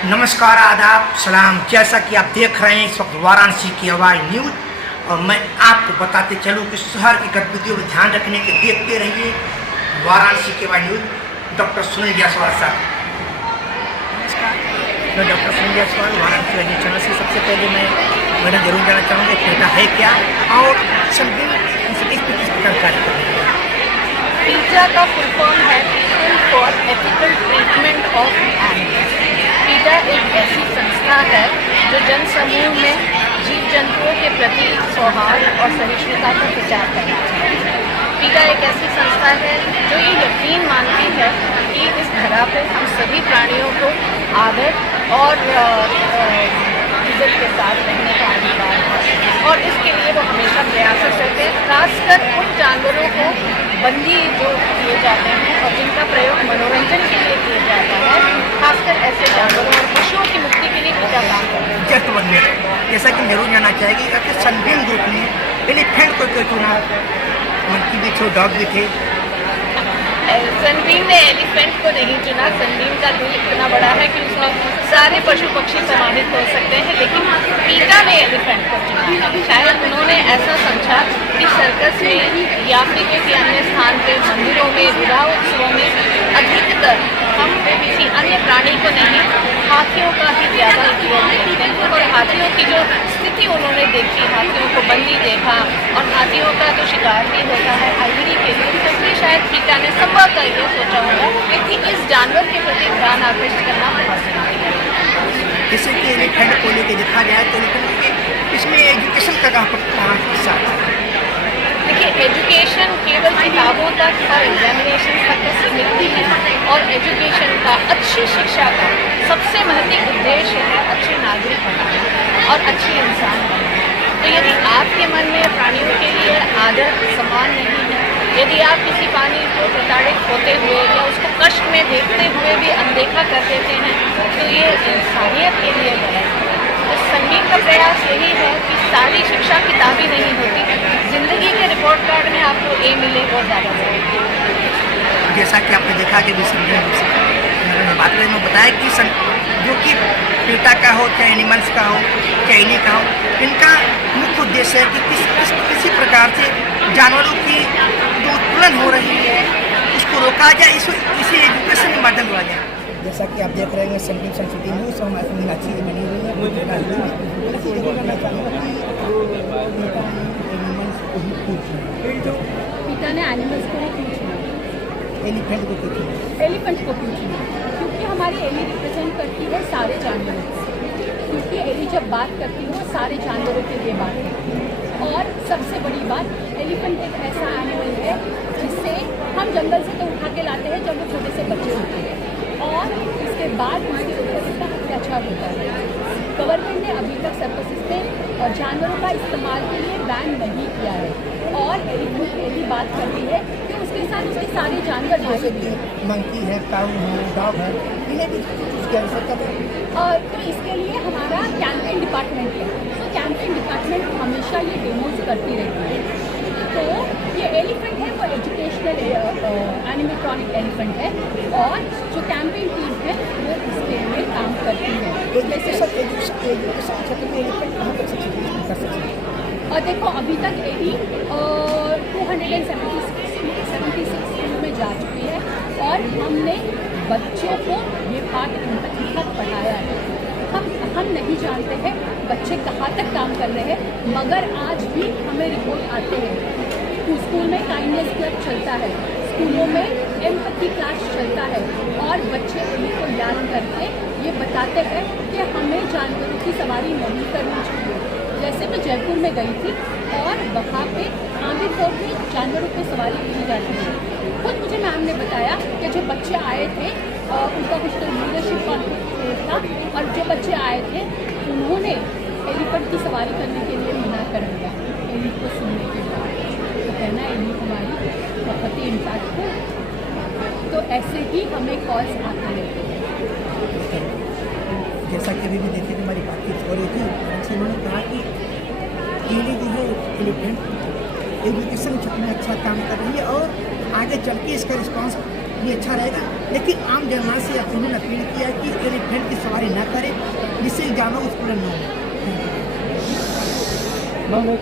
नमस्कार, आदाब, सलाम। जैसा कि आप देख रहे हैं इस वक्त वाराणसी की आवाज़ न्यूज़, और मैं आपको बताते चलूँ कि शहर की गतिविधियों पर ध्यान रखने के देखते रहिए वाराणसी की आवाज़ न्यूज़। डॉक्टर सुनील जायसवाल साहब। नमस्कार। मैं doctor Sunil Jaiswal, Varanasi news channel से। सबसे पहले मैं जरूर जानना चाहूँगा पीटा है क्या और संगीन किस प्रकार कार्य कर रही है। पीटा का फुल फॉर्म है people for ethical treatment of animals. पीटा एक ऐसी संस्था है जो जन समूह में जीव जंतुओं के प्रति सौहार्द और सहिष्णुता का प्रचार करना चाहती है। पीटा एक ऐसी संस्था है जो ये यकीन मानती है कि इस धरा पर हम सभी प्राणियों को आदर और इज्जत के साथ रहने का अधिकार है, और इसके लिए वो हमेशा प्रयासरत रहते हैं, खासकर उन जानवरों को बंदी जो किए जाते हैं और जिनका प्रयोग मनोरंजन के लिए किया जाता है, खासकर ऐसे जानवरों और पशुओं की मुक्ति के लिए पीटा काम करते हैं। जस्ट 1 मिनट, जैसा कि जरूर जानना चाहेगी कि संगीन ग्रुप में एलिफेंट को क्यों चुना? मंकी भी थे, डॉग भी थे। सनबीम ने एलिफेंट को नहीं चुना। सनबीम का दिल इतना बड़ा है कि उसमें सारे पशु पक्षी समाहित हो सकते हैं, लेकिन पीटा ने एलिफेंट को चुना है। शायद उन्होंने ऐसा समझा कि सर्कस में या फिर किसी अन्य स्थान पर, मंदिरों में, विवाह उत्सवों में अधिकतर हम किसी अन्य प्राणी को नहीं, हाथियों का ही ज़्यादा उपयोग करते हैं। और हाथियों की जो स्थिति उन्होंने देखी, हाथियों को बंदी देखा और हाथियों का जो शिकार भी होता है आईडी के लिए, तो इसलिए शायद पीटा ने संभवतः ये सोचा होगा कि इस जानवर के प्रति ध्यान आकृष्ट करना बहुत जरूरी है। जैसे कि एलिफेंट को लेकर देखा गया तो एलिफेंट के इसमें एजुकेशन का कहाँ हिस्सा था? देखिए, एजुकेशन केवल किताबों तक और एग्जामिनेशन तक का सीमित नहीं है, और एजुकेशन का, अच्छी शिक्षा का सबसे महत्वपूर्ण उद्देश्य है अच्छे नागरिक बनाना और अच्छे इंसान बनाना। तो यदि आपके मन में प्राणियों के लिए आदर, सम्मान नहीं है, यदि आप किसी प्राणी को प्रताड़ित होते हुए या उसको कष्ट में देखते हुए भी अनदेखा कर देते हैं, तो ये इंसानियत के लिए गलत है। तो संगीत का प्रयास यही है कि सारी शिक्षा किताबी नहीं होती, जिंदगी के रिपोर्ट कार्ड में आपको ए मिले वो ज़्यादा जरूरी है। जैसा कि आपने देखा कि बात में बताया कि जो कि पीटा का हो, चाहे एनिमल्स का हो, चैनी का हो, इनका मुख्य उद्देश्य है कि किसी प्रकार से जानवरों की जो उत्पीड़न हो रही है उसको रोका जाए, इसी एजुकेशन के माध्यम दिया जाए। जैसा कि आप देख रहे हैं संगीत संस्कृति न्यूज़, हमारी मीनाक्षी जी बनी हुई है। पीटा ने एनिमल्स को नहीं क्यों चुना? एलिफेंट को क्यों चुना? एलिफेंट को क्यों चुना? क्योंकि हमारी एली रिप्रेजेंट करती है सारे जानवरों को, क्योंकि एली जब बात करती है वो सारे जानवरों के लिए बात करती है। और सबसे बड़ी बात, एलिफेंट एक ऐसा एनिमल है जिससे हम जंगल से तो उठा के लाते हैं जब वो छोटे से बच्चे होते हैं, और इसके बाद उसके ऊपर इसका अत्याचार होता है। गवर्नमेंट ने अभी तक सर्कसेस में और जानवरों का इस्तेमाल के लिए बैन नहीं किया है, और एलिफेंट यही बात करती है कि उसके साथ उसके सारे जानवर जैसे भी मंकी है, काऊ है, डॉग है, इन्हें भी उसकी आवश्यकता है। और तो इसके लिए हमारा कैंपेन डिपार्टमेंट है, तो कैंपेन डिपार्टमेंट हमेशा ये डेमोज करती रहती है। तो ये एलिफेंट है वो एजुकेशनल एनिमेट्रॉनिक एलिफेंट है, और जो कैंपेन टीम है वो इसके लिए काम करती है। और देखो, अभी तक एडी 276 स्कूल में जा चुकी है, और हमने बच्चों को ये पाठ अभी तक पढ़ाया है। हम नहीं जानते हैं बच्चे कहाँ तक काम कर रहे हैं, मगर आज भी हमें रिपोर्ट आते हैं। स्कूल में काइंडनेस क्लब चलता है, स्कूलों में एम्पैथी क्लास चलता है, और बच्चे इनको याद करके ये बताते हैं कि हमें जानवरों की सवारी नहीं करनी चाहिए। जैसे मैं जयपुर में गई थी, और वहाँ पे आमिर फोर्ट में जानवरों की सवारी की जाती है। खुद मुझे मैम ने बताया कि जो बच्चे आए थे उनका कुछ तो लीडरशिप कॉन्फ्लिक्ट था, और जो बच्चे आए थे उन्होंने एलिफेंट की सवारी करने के लिए मना कर दिया। एली को सुनने के बाद तो कहना एली हमारी बहुत ही इम्पैक्ट हो। तो ऐसे ही हमें कॉल्स आते रहते हैं। जैसा कि अभी भी देखिए कि हमारी बातचीत हो रही थी, उनसे उन्होंने कहा कि एली जो है एलिफेंट एजुकेशन क्षेत्र में अच्छा काम कर रही है, और आगे चल के इसका रिस्पॉन्स ये अच्छा रहेगा। लेकिन आम जनमानस से उन्होंने अपील किया कि एलिफेंट की सवारी ना करें, जिससे जानवर उसको न हो।